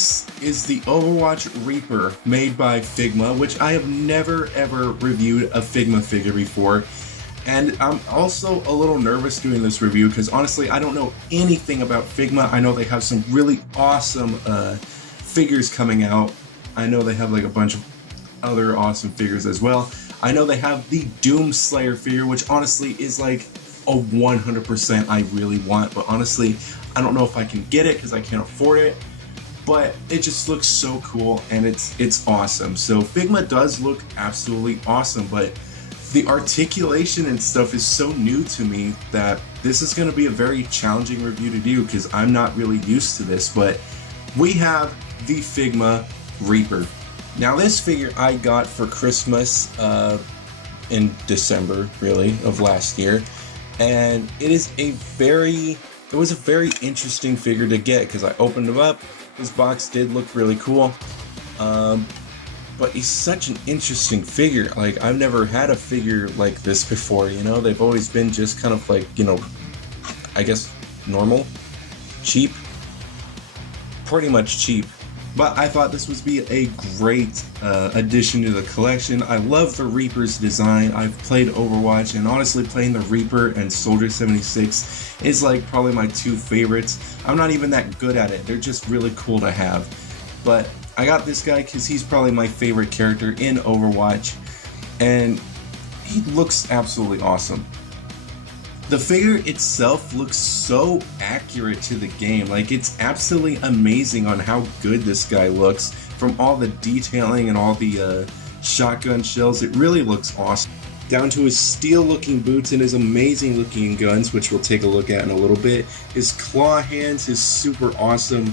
This is the Overwatch Reaper made by Figma, which I have never ever reviewed a Figma figure before. And I'm also a little nervous doing this review because honestly I don't know anything about Figma. I know they have some really awesome figures coming out. I know they have like a bunch of other awesome figures as well. I know they have the Doom Slayer figure, which honestly is like a 100% I really want, but honestly I don't know if I can get it because I can't afford it. But it just looks so cool and it's awesome. So Figma does look absolutely awesome, but the articulation and stuff is so new to me that this is going to be a very challenging review to do because I'm not really used to this. But we have the Figma Reaper. Now this figure I got for Christmas in December really of last year, and it was a very interesting figure to get because I opened him up. This box did look really cool, but he's such an interesting figure. Like, I've never had a figure like this before, you know? They've always been just kind of like, you know, I guess normal, cheap, pretty much cheap. But I thought this would be a great addition to the collection. I love the Reaper's design. I've played Overwatch, and honestly playing the Reaper and Soldier 76 is like probably my two favorites. I'm not even that good at it. They're just really cool to have. But I got this guy because he's probably my favorite character in Overwatch, and he looks absolutely awesome. The figure itself looks so accurate to the game. Like, it's absolutely amazing on how good this guy looks from all the detailing and all the shotgun shells. It really looks awesome. Down to his steel looking boots and his amazing looking guns, which we'll take a look at in a little bit. His claw hands, his super awesome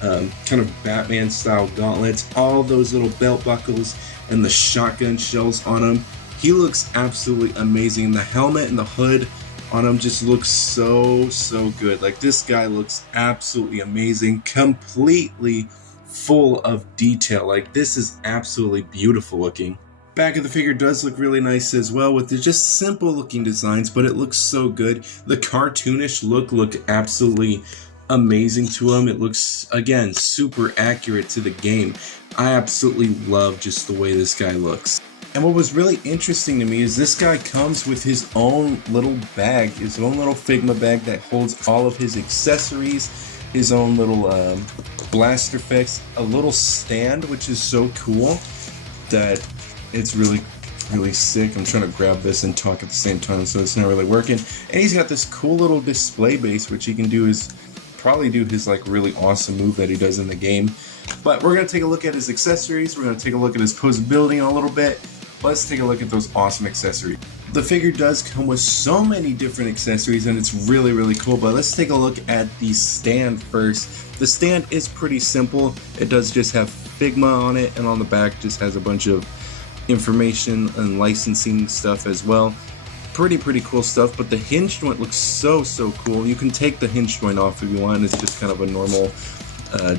kind of Batman style gauntlets, all those little belt buckles and the shotgun shells on him. He looks absolutely amazing. The helmet and the hood on him just looks so good. Like, this guy looks absolutely amazing, completely full of detail. Like, this is absolutely beautiful looking. Back of the figure does look really nice as well, with the just simple looking designs, but it looks so good. The cartoonish look absolutely amazing to him. It looks, again, super accurate to the game. I absolutely love just the way this guy looks. And what was really interesting to me is this guy comes with his own little bag, his own little Figma bag that holds all of his accessories, his own little blaster effects, a little stand, which is so cool that it's really sick. I'm trying to grab this and talk at the same time, so it's not really working. And he's got this cool little display base, which he can do probably do his like really awesome move that he does in the game. But we're going to take a look at his accessories. We're going to take a look at his posability in a little bit. Let's take a look at those awesome accessories. The figure does come with so many different accessories, and it's really cool, but let's take a look at the stand first. The stand is pretty simple. It does just have Figma on it, and on the back just has a bunch of information and licensing stuff as well. Pretty cool stuff, but the hinge joint looks so cool. You can take the hinge joint off if you want. It's just kind of a normal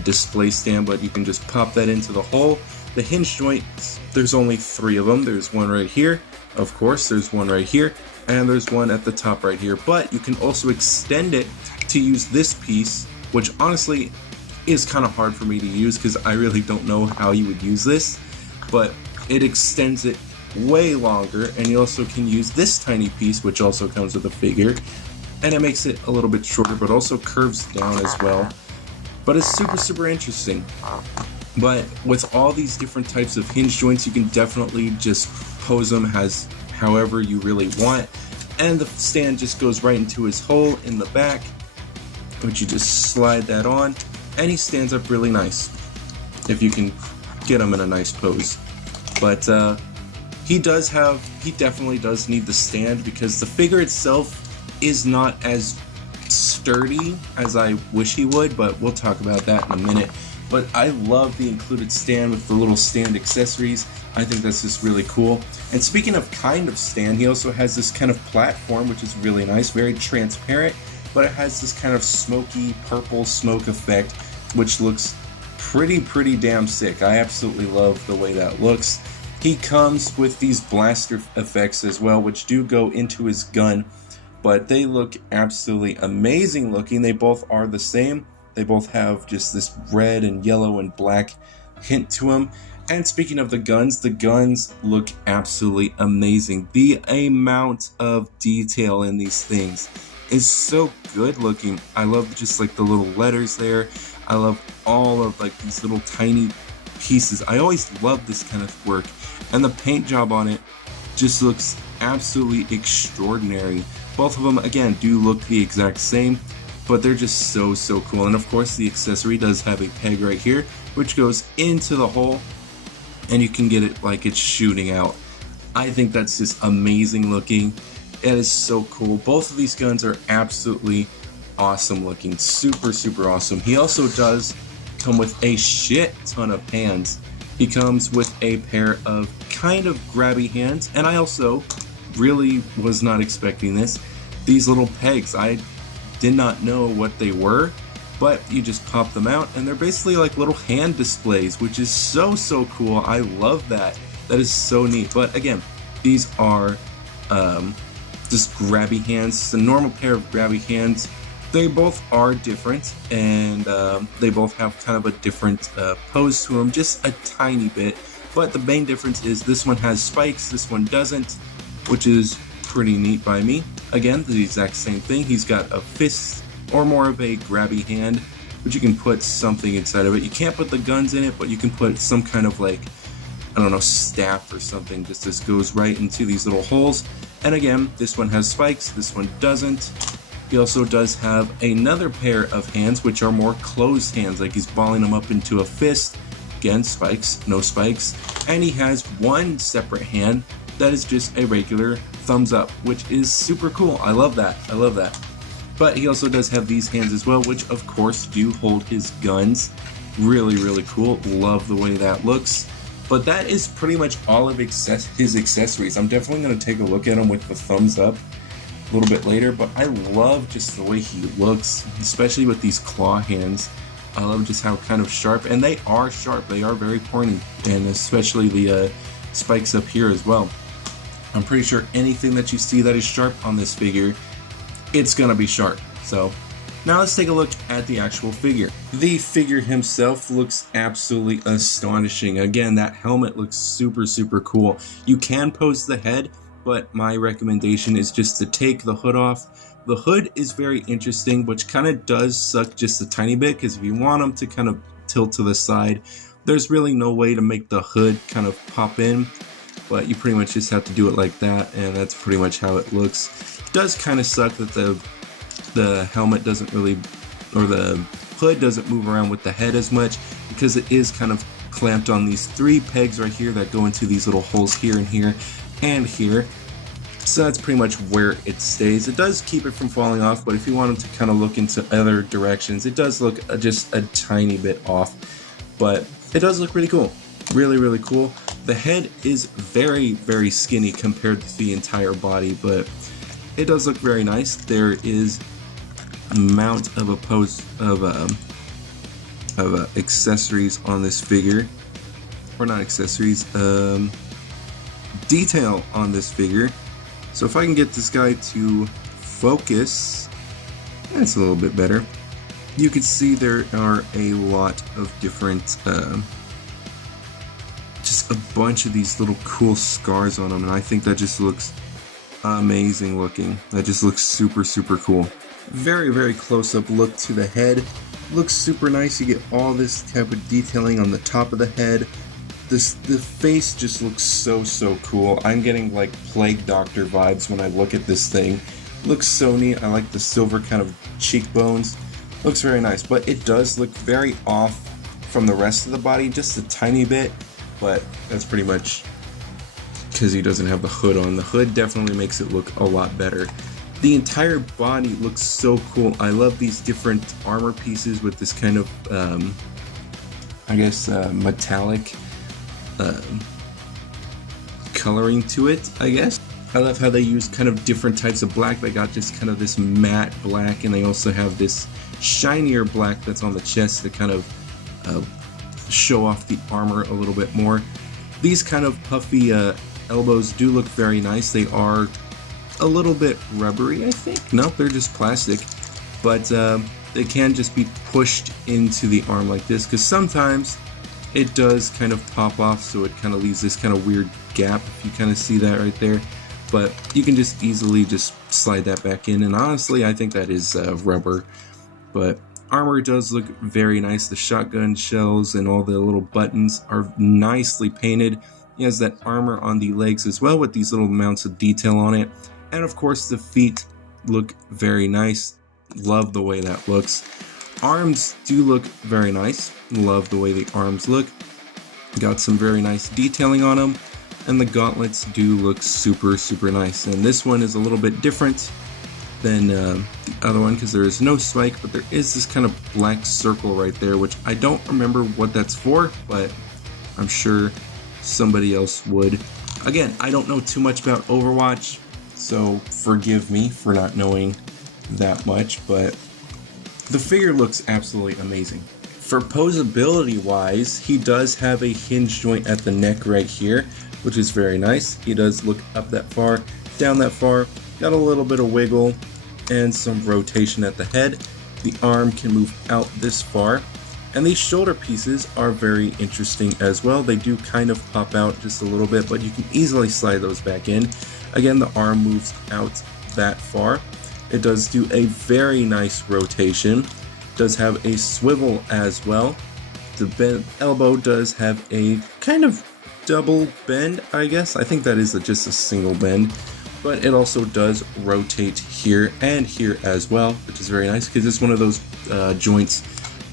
display stand, but you can just pop that into the hole. The hinge joints, there's only 3 of them. There's one right here, of course, there's one right here, and there's one at the top right here. But you can also extend it to use this piece, which honestly is kind of hard for me to use because I really don't know how you would use this, but it extends it way longer. And you also can use this tiny piece, which also comes with a figure, and it makes it a little bit shorter, but also curves down as well. But it's super interesting. But with all these different types of hinge joints, you can definitely just pose them as however you really want. And the stand just goes right into his hole in the back, which you just slide that on, and he stands up really nice if you can get him in a nice pose. But he definitely does need the stand because the figure itself is not as sturdy as I wish he would, but we'll talk about that in a minute. But I love the included stand with the little stand accessories. I think that's just really cool. And speaking of kind of stand, he also has this kind of platform, which is really nice, very transparent, but it has this kind of smoky purple smoke effect, which looks pretty damn sick. I absolutely love the way that looks. He comes with these blaster effects as well, which do go into his gun, but they look absolutely amazing looking. They both are the same. They both have just this red and yellow and black hint to them. And speaking of the guns look absolutely amazing. The amount of detail in these things is so good looking. I love just like the little letters there. I love all of like these little tiny pieces. I always love this kind of work, and the paint job on it just looks absolutely extraordinary. Both of them again do look the exact same, but they're just so cool. And of course the accessory does have a peg right here which goes into the hole, and you can get it like it's shooting out. I think that's just amazing looking. It is so cool. Both of these guns are absolutely awesome looking. Super awesome. He also does come with a shit ton of hands. He comes with a pair of kind of grabby hands, and I also really was not expecting this. These little pegs, I did not know what they were, but you just pop them out and they're basically like little hand displays, which is so cool. I love that. That is so neat. But again, these are just grabby hands. It's a normal pair of grabby hands. They both are different, and they both have kind of a different pose to them, just a tiny bit. But the main difference is this one has spikes, this one doesn't, which is pretty neat by me. Again, the exact same thing. He's got a fist, or more of a grabby hand, but you can put something inside of it. You can't put the guns in it, but you can put some kind of like, I don't know, staff or something. Just this goes right into these little holes. And again, this one has spikes, this one doesn't. He also does have another pair of hands, which are more closed hands, like he's balling them up into a fist. Again, spikes, no spikes. And he has one separate hand that is just a regular thumbs up, which is super cool. I love that. I love that. But he also does have these hands as well, which of course do hold his guns. Really cool. Love the way that looks. But that is pretty much all of his accessories. I'm definitely going to take a look at him with the thumbs up a little bit later, but I love just the way he looks, especially with these claw hands. I love just how kind of sharp, and they are sharp. They are very pointy, and especially the spikes up here as well. I'm pretty sure anything that you see that is sharp on this figure, it's gonna be sharp. So now let's take a look at the actual figure. The figure himself looks absolutely astonishing. Again, that helmet looks super cool. You can pose the head, but my recommendation is just to take the hood off. The hood is very interesting, which kind of does suck just a tiny bit, because if you want them to kind of tilt to the side, there's really no way to make the hood kind of pop in, but you pretty much just have to do it like that, and that's pretty much how it looks. It does kind of suck that the helmet doesn't really, or the hood doesn't move around with the head as much, because it is kind of clamped on these three pegs right here that go into these little holes here and here and here. So that's pretty much where it stays. It does keep it from falling off, but if you want it to kind of look into other directions, it does look just a tiny bit off, but it does look really cool. Really cool. The head is very skinny compared to the entire body, but it does look very nice. There is a amount of accessories on this figure, or not accessories, detail on this figure. So if I can get this guy to focus, that's a little bit better. You can see there are a lot of different, just a bunch of these little cool scars on them, and I think that just looks amazing looking. That just looks super cool. Very close up look to the head. Looks super nice. You get all this type of detailing on the top of the head. The face just looks so cool. I'm getting like Plague Doctor vibes when I look at this thing. Looks so neat. I like the silver kind of cheekbones. Looks very nice, but it does look very off from the rest of the body, just a tiny bit, but that's pretty much because he doesn't have the hood on. The hood definitely makes it look a lot better. The entire body looks so cool. I love these different armor pieces with this kind of, I guess, metallic coloring to it, I guess. I love how they use kind of different types of black. They got just kind of this matte black, and they also have this shinier black that's on the chest to kind of show off the armor a little bit more. These kind of puffy elbows do look very nice. They are a little bit rubbery, I think. Nope, they're just plastic. But they can just be pushed into the arm like this, because sometimes it does kind of pop off, so it kind of leaves this kind of weird gap, if you kind of see that right there. But you can just easily just slide that back in, and honestly I think that is rubber. But armor does look very nice. The shotgun shells and all the little buttons are nicely painted. He has that armor on the legs as well with these little amounts of detail on it. And of course the feet look very nice. Love the way that looks. Arms do look very nice. Love the way the arms look. Got some very nice detailing on them. And the gauntlets do look super nice. And this one is a little bit different than the other one, because there is no spike, but there is this kind of black circle right there, which I don't remember what that's for, but I'm sure somebody else would. Again, I don't know too much about Overwatch, so forgive me for not knowing that much, but the figure looks absolutely amazing. For posability wise, he does have a hinge joint at the neck right here, which is very nice. He does look up that far, down that far, got a little bit of wiggle and some rotation at the head. The arm can move out this far, and these shoulder pieces are very interesting as well. They do kind of pop out just a little bit, but you can easily slide those back in. Again, the arm moves out that far. It does do a very nice rotation. Does have a swivel as well. The elbow does have a kind of double bend, I guess. I think that is just a single bend. But it also does rotate here and here as well, which is very nice, because it's one of those joints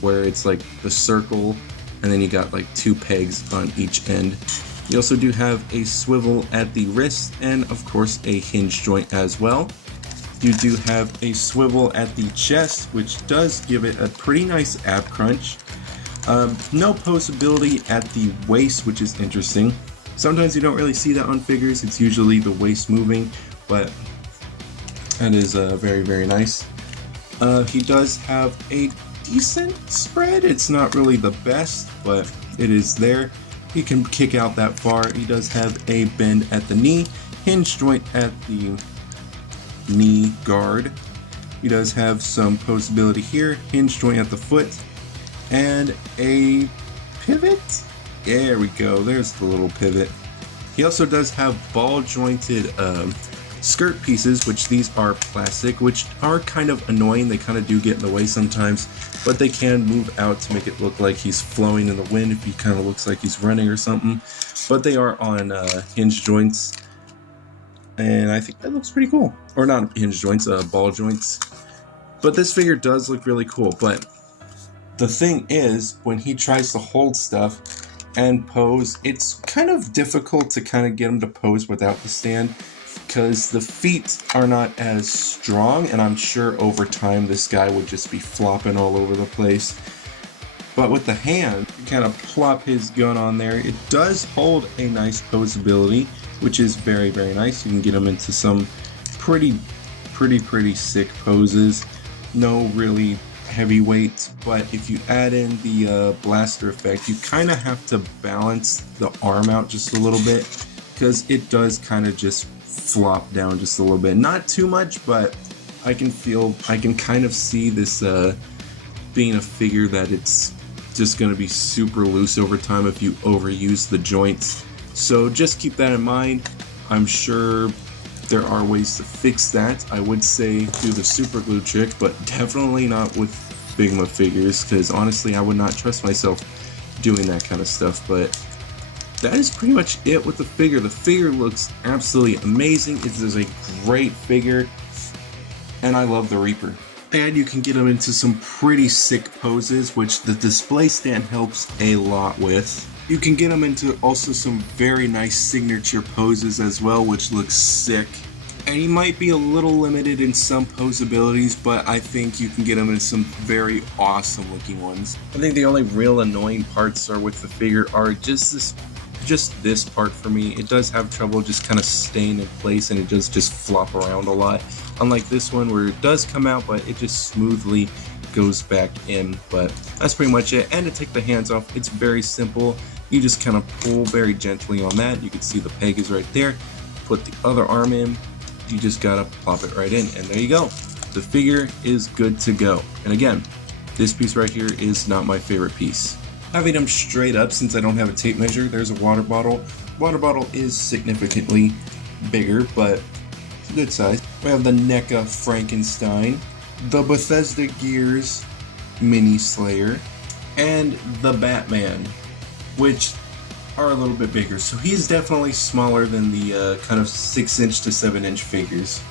where it's like the circle and then you got like two pegs on each end. You also do have a swivel at the wrist and of course a hinge joint as well. You do have a swivel at the chest, which does give it a pretty nice ab crunch. No posability at the waist, which is interesting. Sometimes you don't really see that on figures. It's usually the waist moving, but that is very nice. He does have a decent spread. It's not really the best, but it is there. He can kick out that far. He does have a bend at the knee, hinge joint at the knee guard. He does have some posability here, hinge joint at the foot, and a pivot. There we go, there's the little pivot. He also does have ball jointed skirt pieces, which these are plastic, which are kind of annoying. They kind of do get in the way sometimes, but they can move out to make it look like he's flowing in the wind if he kind of looks like he's running or something. But they are on hinge joints, and I think that looks pretty cool. Or not hinge joints, ball joints. But this figure does look really cool, but the thing is, when he tries to hold stuff and pose, it's kind of difficult to kind of get him to pose without the stand, because the feet are not as strong, and I'm sure over time this guy would just be flopping all over the place. But with the hand, you kind of plop his gun on there. It does hold a nice posability, which is very nice. You can get him into some pretty sick poses. No really heavy weights, but if you add in the blaster effect, you kind of have to balance the arm out just a little bit, because it does kind of just flop down just a little bit. Not too much, but I can kind of see this being a figure that it's just going to be super loose over time if you overuse the joints. So just keep that in mind. I'm sure there are ways to fix that. I would say do the super glue trick, but definitely not with Figma figures, because honestly I would not trust myself doing that kind of stuff. But that is pretty much it with the figure. The figure looks absolutely amazing. It is a great figure, and I love the Reaper. And you can get him into some pretty sick poses, which the display stand helps a lot with. You can get him into also some very nice signature poses as well, which looks sick. And he might be a little limited in some posabilities, but I think you can get him in some very awesome looking ones. I think the only real annoying parts are with the figure are just this part for me. It does have trouble just kind of staying in place, and it does just flop around a lot. Unlike this one where it does come out, but it just smoothly goes back in. But that's pretty much it. And to take the hands off, it's very simple. You just kind of pull very gently on that. You can see the peg is right there. Put the other arm in. You just gotta plop it right in, and there you go. the figure is good to go. And again, this piece right here is not my favorite piece. Having them straight up, since I don't have a tape measure, there's a water bottle. Water bottle is significantly bigger, but it's a good size. We have the NECA Frankenstein, the Bethesda Gears Mini Slayer, and the Batman, which are a little bit bigger. So he's definitely smaller than the kind of 6-inch to 7-inch figures.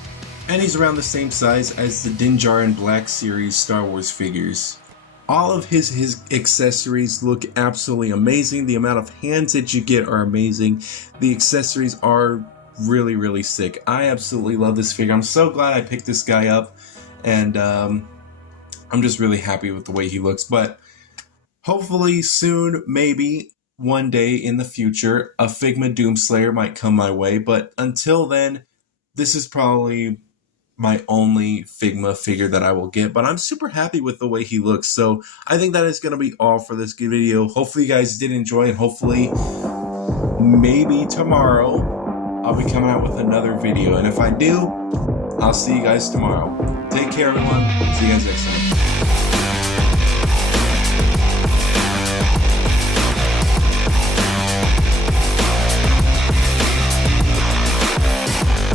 And he's around the same size as the Dinjar and Black Series Star Wars figures. All of his accessories look absolutely amazing. The amount of hands that you get are amazing. The accessories are really, really sick. I absolutely love this figure. I'm so glad I picked this guy up, and I'm just really happy with the way he looks. But hopefully soon, maybe one day in the future, a Figma Doomslayer might come my way. But until then, this is probably my only Figma figure that I will get, but I'm super happy with the way he looks. So I think that is going to be all for this video. Hopefully you guys did enjoy it. Hopefully maybe tomorrow I'll be coming out with another video, and if I do, I'll see you guys tomorrow. Take care, everyone. See you guys next time.